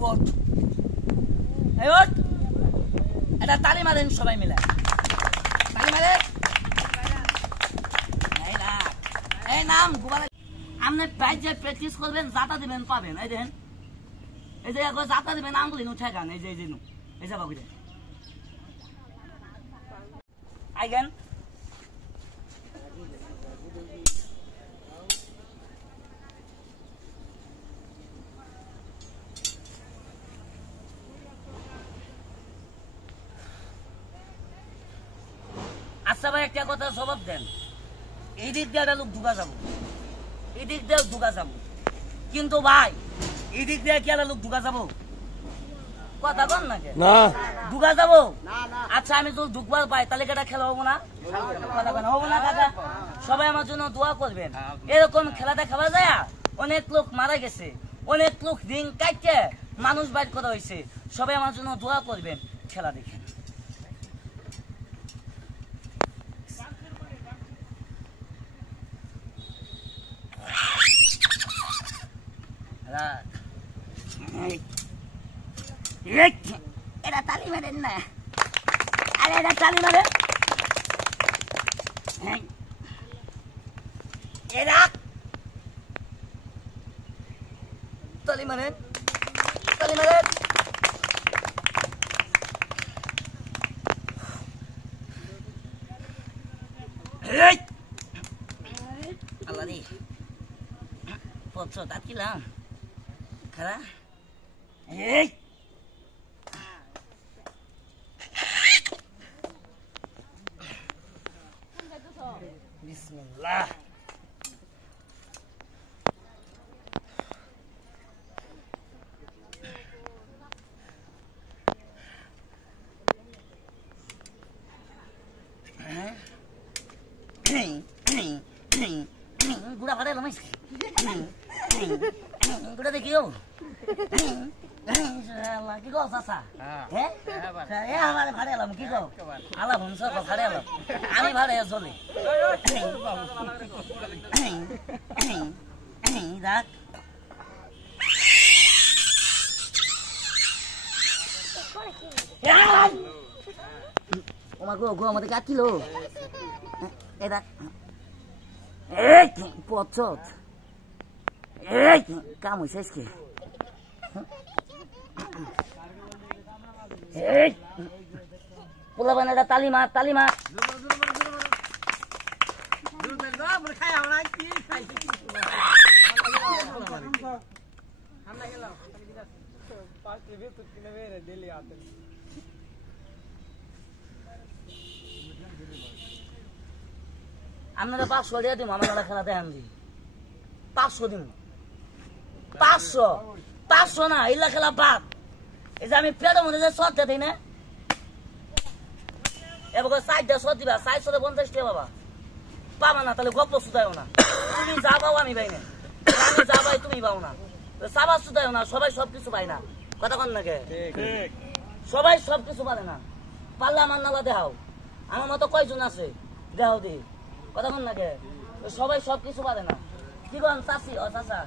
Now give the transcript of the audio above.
coat এটা তালি মারেন সবাই মিলে তালি মারে এই নাম গোপাল আপনি প্রাইজ যে প্র্যাকটিস করবেন জাতা দিবেন পাবেন এই দেখেন এই যে একবার জাতা দিবেন আঙ্গুলি উঠে গান এই যে এই যে বাবু আইগেন আচ্ছা ভাই একটা কথা জবাব দেন এই দিক দিয়ে একটা লোক ঢুকা যাবো এই দিক দিয়ে ঢুকা যাবো কিন্তু ভাই এই দিক দিয়ে কি একটা লোক ঢুকা যাবো কথা কন নাকি না ঢুকা যাবো আচ্ছা আমি যদি ঢুকবার পাই তাহলে এটা খেলা হবো না কথা কেন হবো না কাকা সবাই আমার জন্য দোয়া করবেন এরকম খেলাটা খেলা যায় অনেক লোক মারা গেছে অনেক লোক রিং কাটতে মানুষ বাইর করা হয়েছে সবাই আমার জন্য দোয়া করবেন খেলা দেখেন এটা তালি মারেন না আরে এটা তালি মারে এরা তালি মারেন তালি মারেন আল্লাহ রে পত্র ডাকিলাম খারা এই বিসমিল্লাহ গুড়া ভাড়া এলাম গুড়া দেখিও কি গো চাচা আমার ভাড়া এলাম কি গো আলা ভুমস ভাড়া এলাম আমি ভাড়া চলে রাখ ওমা গো গো আমাদের কাটিলো এই রাখ এই পচত এই কাম হইছে আজকে পোলা বানাটা তালিমা আপনারা 500 দিয়ে দিন আমার খেলা দেখান দিন 500 দিন 500 না ইল্লা খেলা বাদ এই যে আমি পেটের মধ্যে যে শর্ট দিই না এবার 60 দিবা 450 টাকা বাবা পাবা না তাহলে গপ্প সুদাও না তুমি যা পাও আমি পাই না আমি যা পাই তুমি পাও না সাবা সুদাও না সবাই সবকিছু পায় না কথা কন নাকি সবাই সবকিছু পারে না পারলে আমার নালা দেখাও আমার মতো কয়জন আছে দেখাও দি কথা কন নাকি সবাই সবকিছু পারে না কি কন চাচি ও চাচা